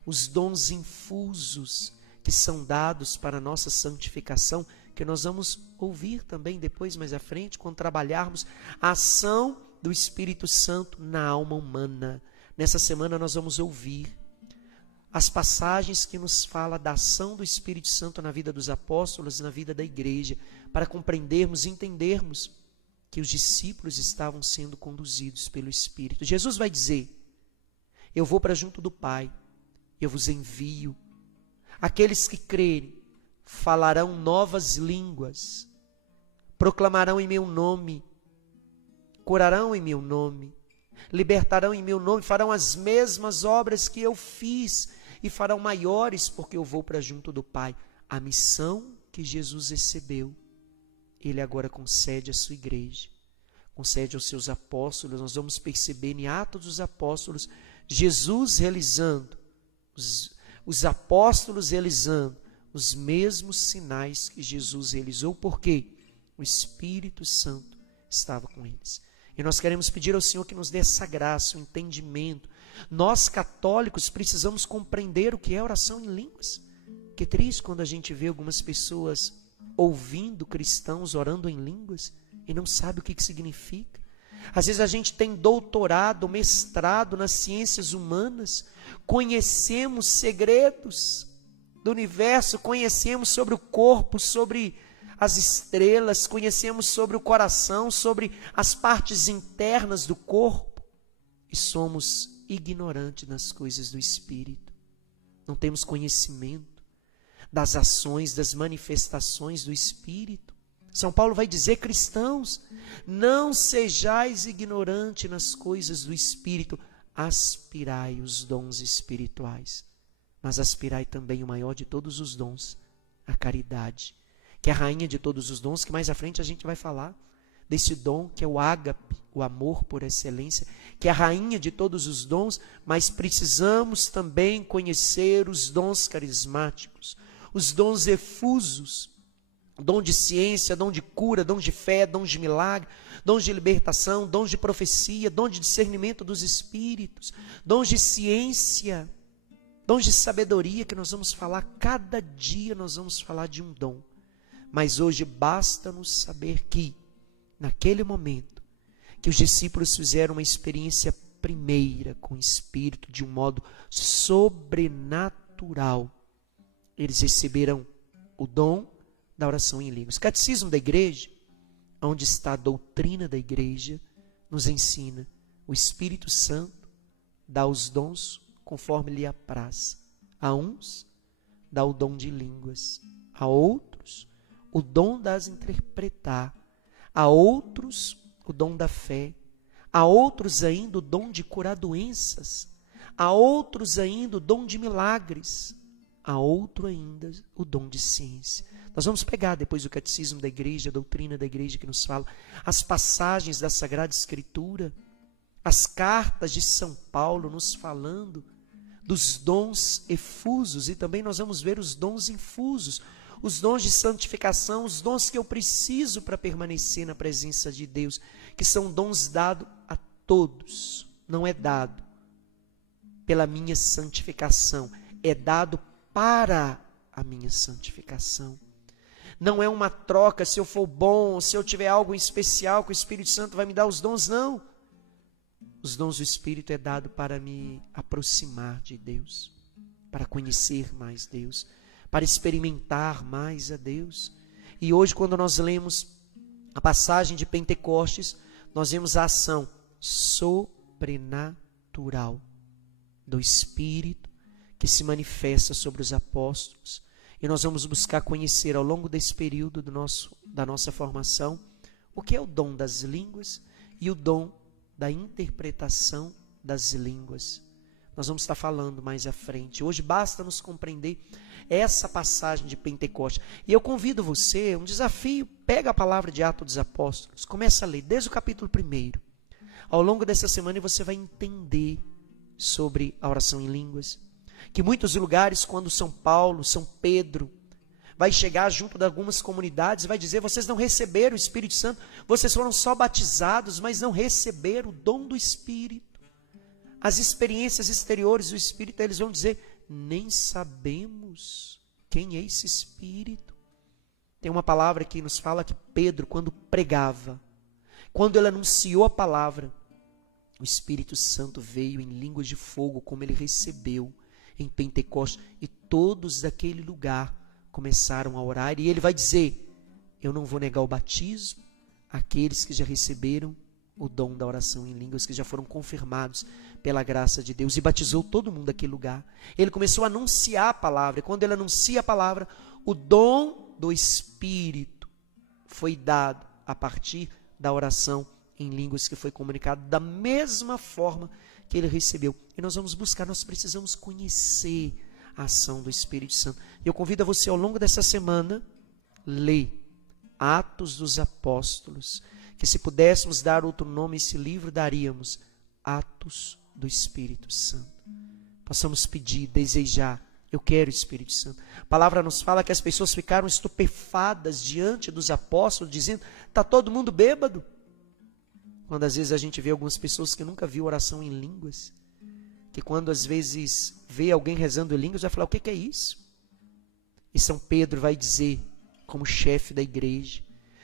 os dons infusos, que são dados para a nossa santificação, que nós vamos ouvir também depois, mais à frente, quando trabalharmos a ação do Espírito Santo na alma humana. Nessa semana nós vamos ouvir as passagens que nos falam da ação do Espírito Santo na vida dos apóstolos, na vida da igreja, para compreendermos e entendermos que os discípulos estavam sendo conduzidos pelo Espírito. Jesus vai dizer: eu vou para junto do Pai, eu vos envio. Aqueles que crerem falarão novas línguas, proclamarão em meu nome, curarão em meu nome, libertarão em meu nome, farão as mesmas obras que eu fiz e farão maiores, porque eu vou para junto do Pai. A missão que Jesus recebeu, Ele agora concede à sua igreja, concede aos seus apóstolos. Nós vamos perceber em Atos dos Apóstolos, Jesus realizando, os apóstolos realizando os mesmos sinais que Jesus realizou, porque o Espírito Santo estava com eles. E nós queremos pedir ao Senhor que nos dê essa graça, o entendimento. Nós católicos precisamos compreender o que é oração em línguas. Que triste quando a gente vê algumas pessoas ouvindo cristãos orando em línguas e não sabe o que significa. Às vezes a gente tem doutorado, mestrado nas ciências humanas, conhecemos segredos do universo, conhecemos sobre o corpo, sobre as estrelas, conhecemos sobre o coração, sobre as partes internas do corpo, e somos ignorantes das coisas do Espírito. Não temos conhecimento das ações, das manifestações do Espírito. São Paulo vai dizer: cristãos, não sejais ignorantes nas coisas do Espírito, aspirai os dons espirituais, mas aspirai também o maior de todos os dons, a caridade, que é a rainha de todos os dons, que mais à frente a gente vai falar desse dom, que é o ágape, o amor por excelência, que é a rainha de todos os dons. Mas precisamos também conhecer os dons carismáticos, os dons efusos, dom de ciência, dom de cura, dom de fé, dom de milagre, dom de libertação, dom de profecia, dom de discernimento dos espíritos, dons de ciência, dons de sabedoria, que nós vamos falar, cada dia nós vamos falar de um dom. Mas hoje basta-nos saber que, naquele momento, que os discípulos fizeram uma experiência primeira com o Espírito, de um modo sobrenatural, eles receberam o dom da oração em línguas. O Catecismo da Igreja, onde está a doutrina da Igreja, nos ensina: o Espírito Santo dá os dons conforme lhe apraz. A uns dá o dom de línguas, a outros o dom das interpretar, a outros o dom da fé, a outros ainda o dom de curar doenças, a outros ainda o dom de milagres, a outro ainda o dom de ciência. Nós vamos pegar depois o Catecismo da Igreja, a doutrina da Igreja, que nos fala as passagens da Sagrada Escritura, as cartas de São Paulo nos falando dos dons efusos, e também nós vamos ver os dons infusos, os dons de santificação, os dons que eu preciso para permanecer na presença de Deus, que são dons dados a todos, não é dado pela minha santificação, é dado para a minha santificação. Não é uma troca, se eu for bom, se eu tiver algo em especial que o Espírito Santo vai me dar os dons, não. Os dons do Espírito é dado para me aproximar de Deus, para conhecer mais Deus, para experimentar mais a Deus. E hoje, quando nós lemos a passagem de Pentecostes, nós vemos a ação sobrenatural do Espírito que se manifesta sobre os apóstolos. E nós vamos buscar conhecer ao longo desse período da nossa formação o que é o dom das línguas e o dom da interpretação das línguas. Nós vamos estar falando mais à frente. Hoje basta nos compreender essa passagem de Pentecostes. E eu convido você, um desafio, pega a palavra de Atos dos Apóstolos, começa a ler desde o capítulo 1. Ao longo dessa semana você vai entender sobre a oração em línguas. Que muitos lugares, quando São Paulo, São Pedro, vai chegar junto de algumas comunidades e vai dizer: vocês não receberam o Espírito Santo, vocês foram só batizados, mas não receberam o dom do Espírito. As experiências exteriores do Espírito, eles vão dizer: nem sabemos quem é esse Espírito. Tem uma palavra que nos fala que Pedro, quando pregava, quando ele anunciou a palavra, o Espírito Santo veio em línguas de fogo, como ele recebeu em Pentecostes, e todos daquele lugar começaram a orar. E ele vai dizer: eu não vou negar o batismo àqueles que já receberam o dom da oração em línguas, que já foram confirmados pela graça de Deus, e batizou todo mundo daquele lugar. Ele começou a anunciar a palavra, e quando ele anuncia a palavra, o dom do Espírito foi dado a partir da oração em línguas que foi comunicado da mesma forma que ele recebeu. E nós vamos buscar, nós precisamos conhecer a ação do Espírito Santo. E eu convido a você, ao longo dessa semana, ler Atos dos Apóstolos, que se pudéssemos dar outro nome a esse livro, daríamos Atos do Espírito Santo. Possamos pedir, desejar: eu quero o Espírito Santo. A palavra nos fala que as pessoas ficaram estupefadas diante dos apóstolos, dizendo: está todo mundo bêbado? Quando às vezes a gente vê algumas pessoas que nunca viu oração em línguas, que quando às vezes vê alguém rezando em línguas, vai falar: o que é isso? E São Pedro vai dizer, como chefe da igreja,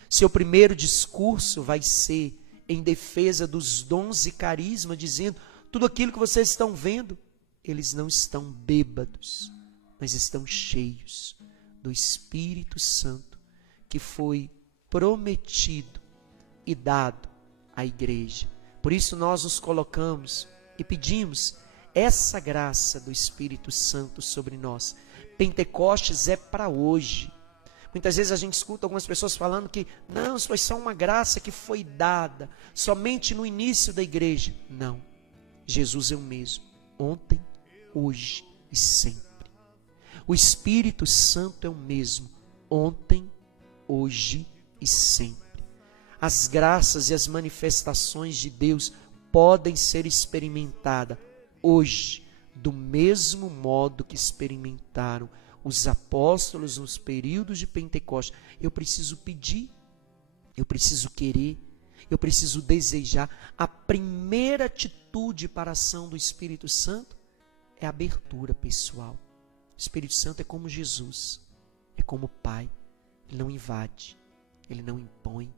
seu primeiro discurso vai ser em defesa dos dons e carisma, dizendo: tudo aquilo que vocês estão vendo, eles não estão bêbados, mas estão cheios do Espírito Santo, que foi prometido e dado à igreja. Por isso nós nos colocamos e pedimos essa graça do Espírito Santo sobre nós. Pentecostes é para hoje. Muitas vezes a gente escuta algumas pessoas falando que não, isso foi só uma graça que foi dada somente no início da igreja. Não, Jesus é o mesmo, ontem, hoje e sempre. O Espírito Santo é o mesmo, ontem, hoje e sempre. As graças e as manifestações de Deus podem ser experimentadas hoje, do mesmo modo que experimentaram os apóstolos nos períodos de Pentecostes. Eu preciso pedir, eu preciso querer, eu preciso desejar. A primeira atitude para a ação do Espírito Santo é a abertura pessoal. O Espírito Santo é como Jesus, é como o Pai. Ele não invade, ele não impõe,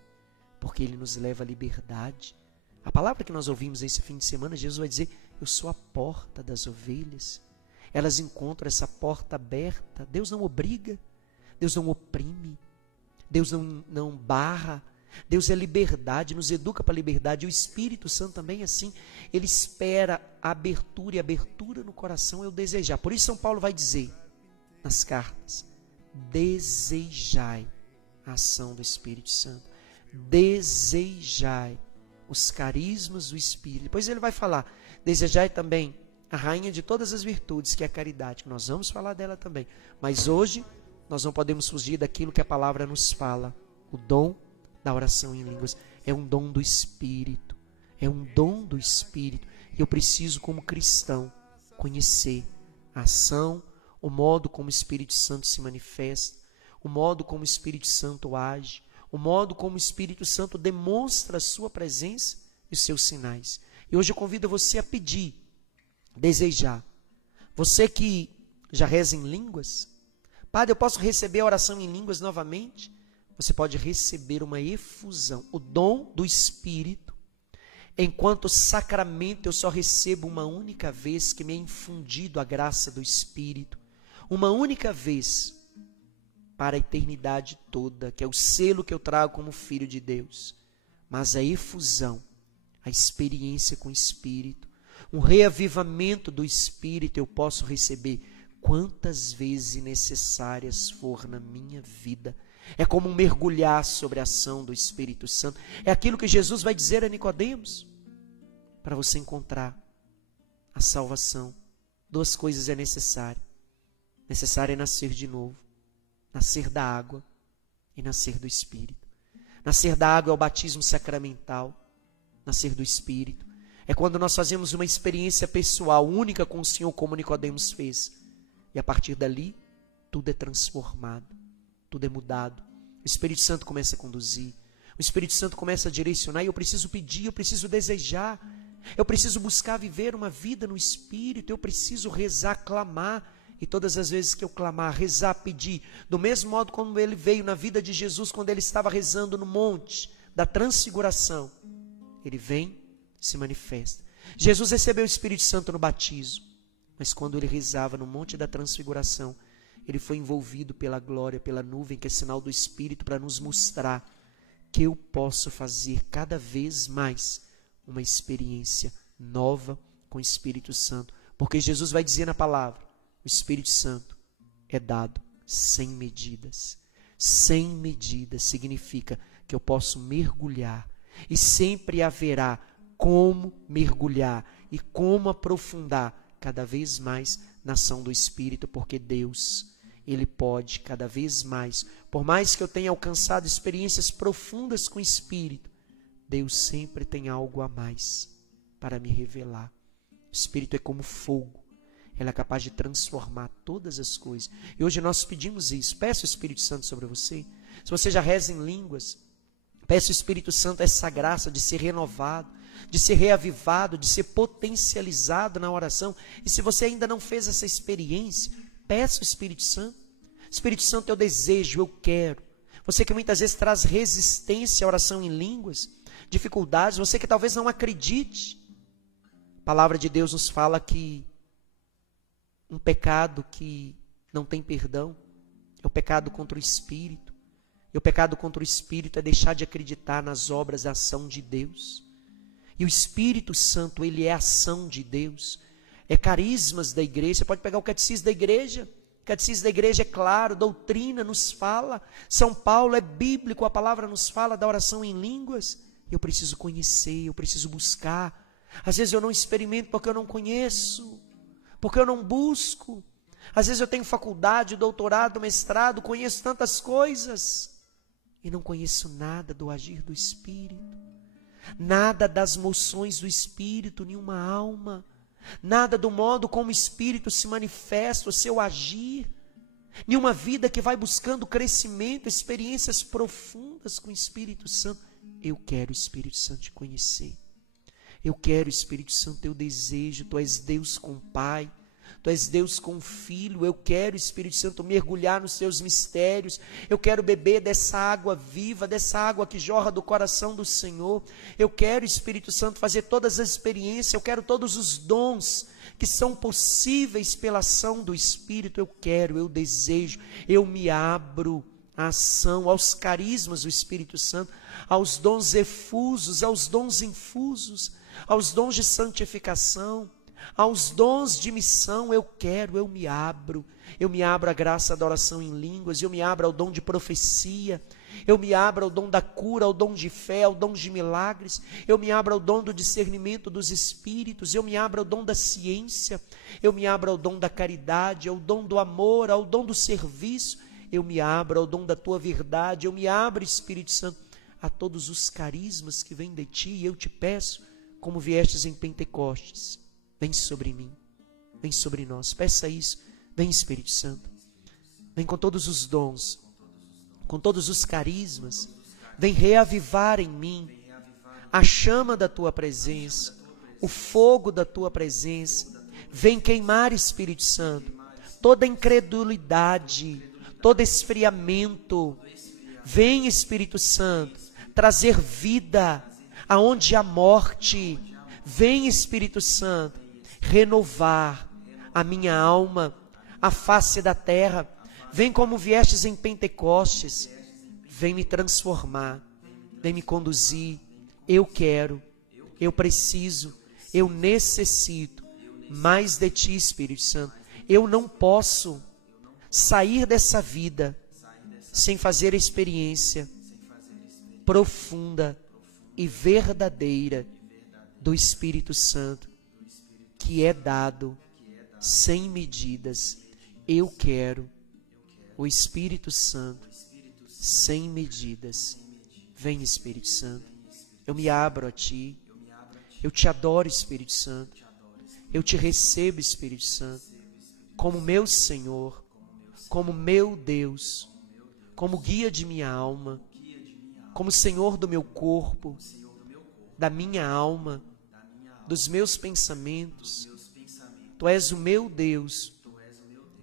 porque ele nos leva à liberdade. A palavra que nós ouvimos esse fim de semana, Jesus vai dizer: eu sou a porta das ovelhas. Elas encontram essa porta aberta. Deus não obriga, Deus não oprime, Deus não barra. Deus é liberdade, nos educa para a liberdade. E o Espírito Santo também é assim. Ele espera a abertura, e a abertura no coração é o desejar. Por isso São Paulo vai dizer nas cartas: desejai a ação do Espírito Santo. Desejai os carismas do Espírito. Depois ele vai falar: desejai também a rainha de todas as virtudes, que é a caridade, que nós vamos falar dela também. Mas hoje nós não podemos fugir daquilo que a palavra nos fala. O dom da oração em línguas é um dom do Espírito. É um dom do Espírito. E eu preciso, como cristão, conhecer a ação, o modo como o Espírito Santo se manifesta, o modo como o Espírito Santo age, o modo como o Espírito Santo demonstra a sua presença e os seus sinais. E hoje eu convido você a pedir, desejar. Você que já reza em línguas, Padre, eu posso receber a oração em línguas novamente? Você pode receber uma efusão, o dom do Espírito. Enquanto sacramento eu só recebo uma única vez que me é infundido a graça do Espírito. Uma única vez para a eternidade toda, que é o selo que eu trago como filho de Deus. Mas a efusão, a experiência com o Espírito, um reavivamento do Espírito eu posso receber quantas vezes necessárias for na minha vida. É como um mergulhar sobre a ação do Espírito Santo. É aquilo que Jesus vai dizer a Nicodemos. Para você encontrar a salvação, duas coisas é necessário. Necessário é nascer de novo. Nascer da água e nascer do Espírito. Nascer da água é o batismo sacramental. Nascer do Espírito é quando nós fazemos uma experiência pessoal, única com o Senhor, como Nicodemos fez. E a partir dali, tudo é transformado. Tudo é mudado. O Espírito Santo começa a conduzir. O Espírito Santo começa a direcionar. E eu preciso pedir, eu preciso desejar. Eu preciso buscar viver uma vida no Espírito. Eu preciso rezar, clamar. E todas as vezes que eu clamar, rezar, pedir, do mesmo modo como ele veio na vida de Jesus, quando ele estava rezando no monte da transfiguração, ele vem, se manifesta. Jesus recebeu o Espírito Santo no batismo, mas quando ele rezava no monte da transfiguração, ele foi envolvido pela glória, pela nuvem, que é sinal do Espírito, para nos mostrar que eu posso fazer cada vez mais uma experiência nova com o Espírito Santo. Porque Jesus vai dizer na palavra, o Espírito Santo é dado sem medidas. Sem medidas significa que eu posso mergulhar. E sempre haverá como mergulhar e como aprofundar cada vez mais na ação do Espírito, porque Deus, Ele pode cada vez mais, por mais que eu tenha alcançado experiências profundas com o Espírito, Deus sempre tem algo a mais para me revelar. O Espírito é como fogo, Ele é capaz de transformar todas as coisas. E hoje nós pedimos isso. Peça o Espírito Santo sobre você. Se você já reza em línguas, peça o Espírito Santo essa graça de ser renovado, de ser reavivado, de ser potencializado na oração. E se você ainda não fez essa experiência, peça o Espírito Santo. Espírito Santo, eu desejo, eu quero. Você que muitas vezes traz resistência à oração em línguas, dificuldades, você que talvez não acredite. A palavra de Deus nos fala que um pecado que não tem perdão é o pecado contra o Espírito. E o pecado contra o Espírito é deixar de acreditar nas obras da ação de Deus. E o Espírito Santo, ele é a ação de Deus. É carismas da igreja. Você pode pegar o catecismo da igreja. O catecismo da igreja é claro, doutrina nos fala. São Paulo é bíblico, a palavra nos fala da oração em línguas. Eu preciso conhecer, eu preciso buscar. Às vezes eu não experimento porque eu não conheço, porque eu não busco. Às vezes eu tenho faculdade, doutorado, mestrado, conheço tantas coisas e não conheço nada do agir do Espírito, nada das moções do Espírito, nenhuma alma, nada do modo como o Espírito se manifesta, o seu agir, nenhuma vida que vai buscando crescimento, experiências profundas com o Espírito Santo. Eu quero o Espírito Santo te conhecer. Eu quero o Espírito Santo, eu desejo. Tu és Deus com o Pai, Tu és Deus com o Filho. Eu quero, Espírito Santo, mergulhar nos Teus mistérios. Eu quero beber dessa água viva, dessa água que jorra do coração do Senhor. Eu quero, Espírito Santo, fazer todas as experiências. Eu quero todos os dons que são possíveis pela ação do Espírito. Eu quero, eu desejo, eu me abro à ação, aos carismas do Espírito Santo, aos dons efusos, aos dons infusos, aos dons de santificação, aos dons de missão. Eu quero, eu me abro à graça da oração em línguas, eu me abro ao dom de profecia, eu me abro ao dom da cura, ao dom de fé, ao dom de milagres, eu me abro ao dom do discernimento dos espíritos, eu me abro ao dom da ciência, eu me abro ao dom da caridade, ao dom do amor, ao dom do serviço, eu me abro ao dom da tua verdade, eu me abro, Espírito Santo, a todos os carismas que vêm de ti, e eu te peço, como viestes em Pentecostes, vem sobre mim, vem sobre nós. Peça isso. Vem, Espírito Santo. Vem com todos os dons, com todos os carismas. Vem reavivar em mim a chama da tua presença, o fogo da tua presença. Vem queimar, Espírito Santo, toda incredulidade, todo esfriamento. Vem, Espírito Santo, trazer vida aonde há morte. Vem, Espírito Santo, renovar a minha alma, a face da terra. Vem como viestes em Pentecostes. Vem me transformar, vem me conduzir. Eu quero, eu preciso, eu necessito mais de Ti, Espírito Santo. Eu não posso sair dessa vida sem fazer a experiência profunda e verdadeira do Espírito Santo, que é dado sem medidas. Eu quero o Espírito Santo sem medidas. Vem, Espírito Santo, eu me abro a Ti, eu Te adoro, Espírito Santo, eu Te recebo, Espírito Santo, como meu Senhor, como meu Deus, como guia de minha alma, como Senhor do meu corpo, da minha alma, dos meus pensamentos. Tu és o meu Deus,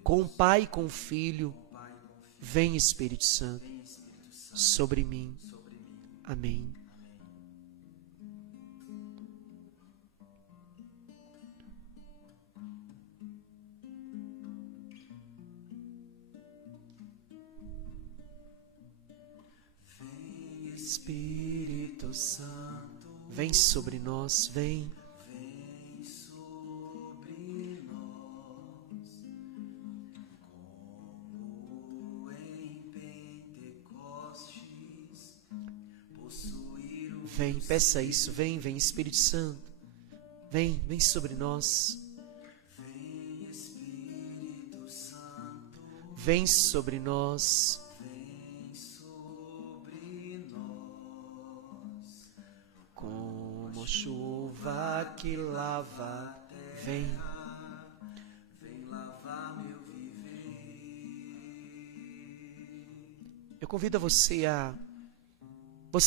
com o Pai e com o Filho. Vem, Espírito Santo, sobre mim. Amém. Espírito Santo, vem sobre nós, vem. Vem sobre nós, como em Pentecostes, possuir o Vem, peça isso, vem, vem, Espírito Santo. Vem, vem sobre nós. Vem, Espírito Santo, Vem sobre nós. vem sobre nós, Como chuva que lava, vem. vem lavar meu viver. Eu convido você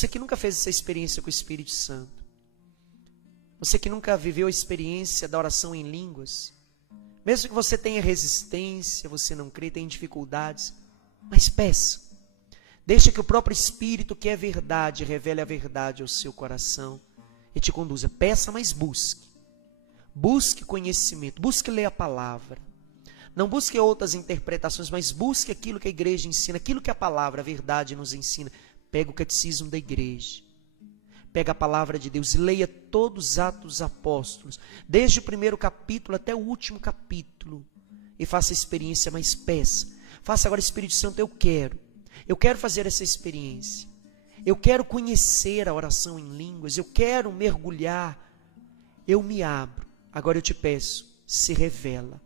que nunca fez essa experiência com o Espírito Santo, você que nunca viveu a experiência da oração em línguas, mesmo que você tenha resistência, você não crê, tenha dificuldades, mas peça. Deixa que o próprio Espírito, que é verdade, revele a verdade ao seu coração e te conduza. Peça, mas busque. Busque conhecimento, busque ler a palavra. Não busque outras interpretações, mas busque aquilo que a igreja ensina, aquilo que a palavra, a verdade nos ensina. Pega o catecismo da igreja. Pega a palavra de Deus e leia todos os Atos dos Apóstolos, desde o primeiro capítulo até o último capítulo, e faça a experiência, mas peça. Faça agora, Espírito Santo, eu quero fazer essa experiência. Eu quero conhecer a oração em línguas, eu quero mergulhar. Eu me abro. Agora eu te peço, se revela.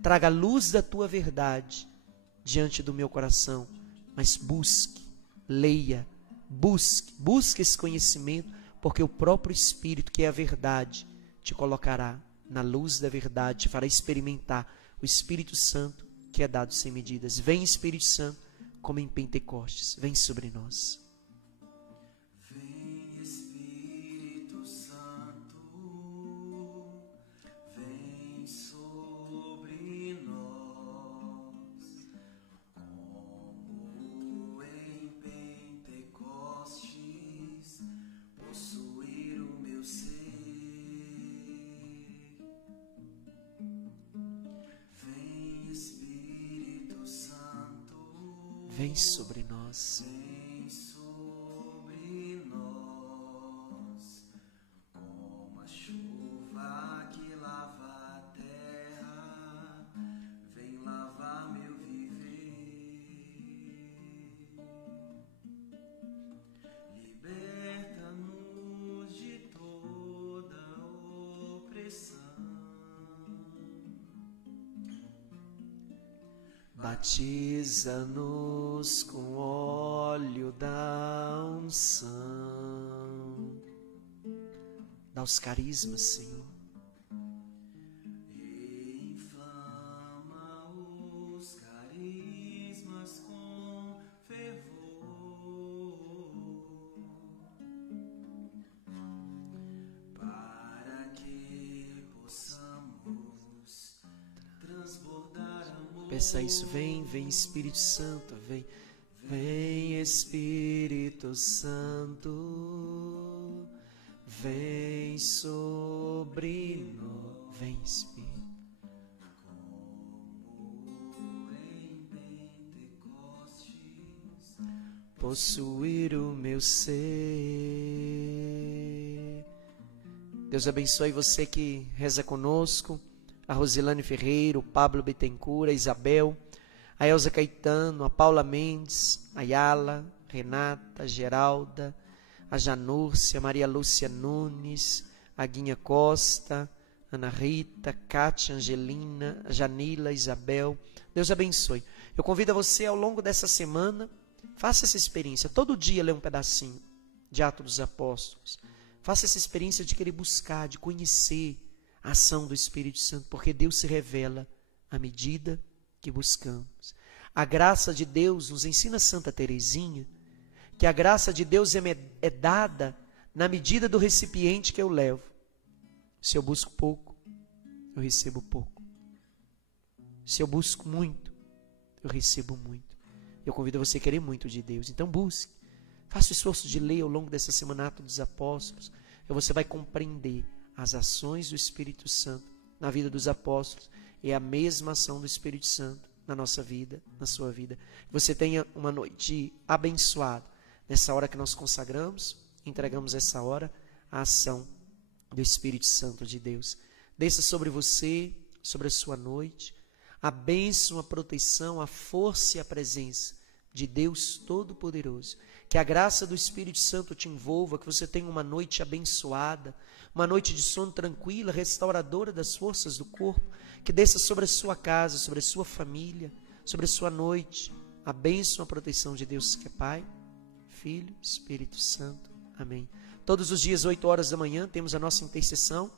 Traga a luz da tua verdade diante do meu coração, mas busque, leia, busque esse conhecimento, porque o próprio Espírito, que é a verdade, te colocará na luz da verdade, te fará experimentar o Espírito Santo, que é dado sem medidas. Vem, Espírito Santo, como em Pentecostes, vem sobre nós. Vem, Espírito Santo, vem sobre nós, como em Pentecostes, possuir o meu ser. Vem, Espírito Santo, Vem sobre nós. vem sobre nós, como a chuva que lava a terra, vem lavar meu viver. Liberta-nos de toda opressão. Batiza-nos com óleo da unção. Dá os carismas, Senhor. E inflama os carismas com fervor, para que Peça isso. Vem, vem Espírito Santo, vem. Vem Espírito Santo, vem sobre nós. Vem Espírito. Possuir o meu ser. Deus abençoe você que reza conosco, a Rosilane Ferreira, o Pablo Bittencourt, a Isabel, a Elza Caetano, a Paula Mendes, a Yala, Renata, a Geralda, a Janúrcia, a Maria Lúcia Nunes, a Guinha Costa, Ana Rita, Cátia, Angelina, a Janila, a Isabel. Deus abençoe. Eu convido você ao longo dessa semana, faça essa experiência. Todo dia lê um pedacinho de Atos dos Apóstolos. Faça essa experiência de querer buscar, de conhecer a ação do Espírito Santo, porque Deus se revela à medida que buscamos. A graça de Deus, nos ensina Santa Teresinha, que a graça de Deus é dada na medida do recipiente que eu levo. Se eu busco pouco, eu recebo pouco. Se eu busco muito, eu recebo muito. Eu convido você a querer muito de Deus. Então busque. Faça o esforço de ler ao longo dessa semana Atos dos Apóstolos. E você vai compreender as ações do Espírito Santo na vida dos apóstolos. É a mesma ação do Espírito Santo na nossa vida, na sua vida. Você tenha uma noite abençoada. Nessa hora que nós consagramos, entregamos essa hora à ação do Espírito Santo de Deus. Desça sobre você, sobre a sua noite, a bênção, a proteção, a força e a presença de Deus Todo-Poderoso. Que a graça do Espírito Santo te envolva, que você tenha uma noite abençoada, uma noite de sono tranquila, restauradora das forças do corpo, que desça sobre a sua casa, sobre a sua família, sobre a sua noite, a bênção, a proteção de Deus que é Pai, Filho, Espírito Santo. Amém. Todos os dias, 8 horas da manhã, temos a nossa intercessão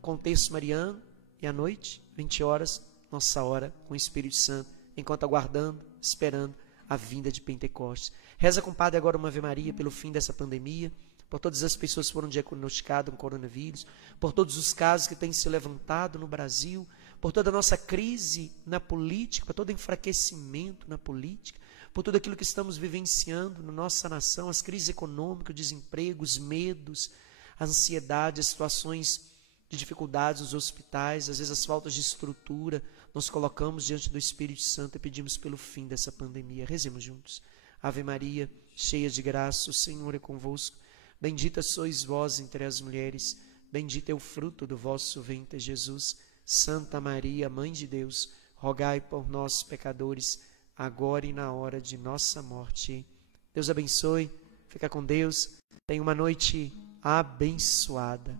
com o texto mariano, e à noite, 20 horas, nossa hora com o Espírito Santo, enquanto aguardando, esperando a vinda de Pentecostes. Reza com o Padre agora uma Ave Maria pelo fim dessa pandemia, por todas as pessoas que foram diagnosticadas com coronavírus, por todos os casos que têm se levantado no Brasil, por toda a nossa crise na política, por todo enfraquecimento na política, por tudo aquilo que estamos vivenciando na nossa nação, as crises econômicas, o desemprego, os medos, a ansiedade, as situações de dificuldades nos hospitais, às vezes as faltas de estrutura. Nós colocamos diante do Espírito Santo e pedimos pelo fim dessa pandemia. Rezemos juntos. Ave Maria, cheia de graça, o Senhor é convosco. Bendita sois vós entre as mulheres, bendito é o fruto do vosso ventre, Jesus. Santa Maria, Mãe de Deus, rogai por nós, pecadores, agora e na hora de nossa morte. Deus abençoe, fica com Deus, tenha uma noite abençoada.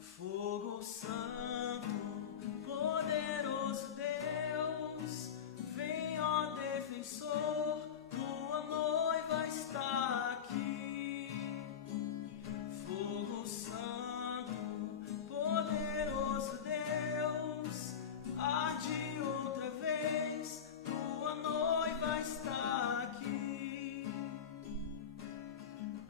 Fogo Santo, poderoso Deus, vem, ó defensor, tua noiva está aqui. Fogo Santo, poderoso Deus, arde outra vez, tua noiva está aqui.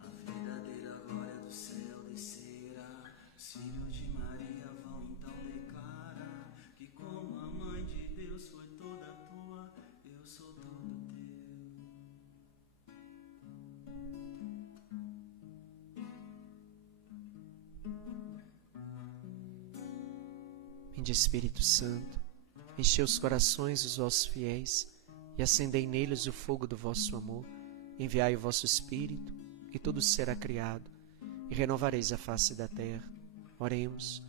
A verdadeira glória do céu descerá, os filhos de Maria vão então declarar que como a mãe de Deus foi toda tua, eu sou todo teu. Vinde Espírito Santo, enchei os corações dos vossos fiéis e acendei neles o fogo do vosso amor. Enviai o vosso Espírito e tudo será criado e renovareis a face da terra. Oremos.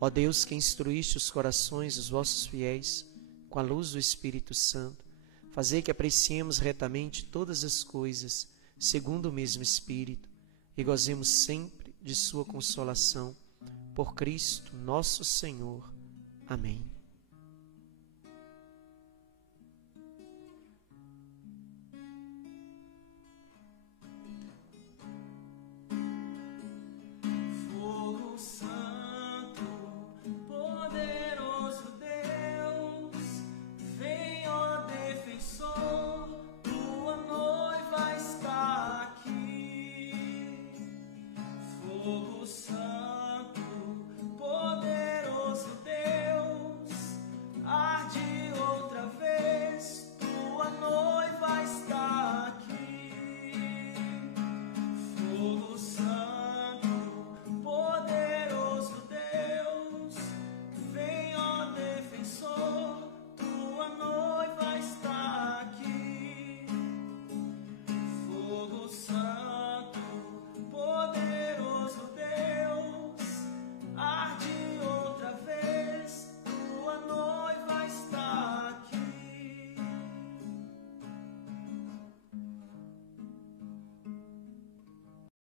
Ó Deus, que instruíste os corações dos vossos fiéis com a luz do Espírito Santo, fazei que apreciemos retamente todas as coisas segundo o mesmo Espírito e gozemos sempre de sua consolação. Por Cristo nosso Senhor. Amém.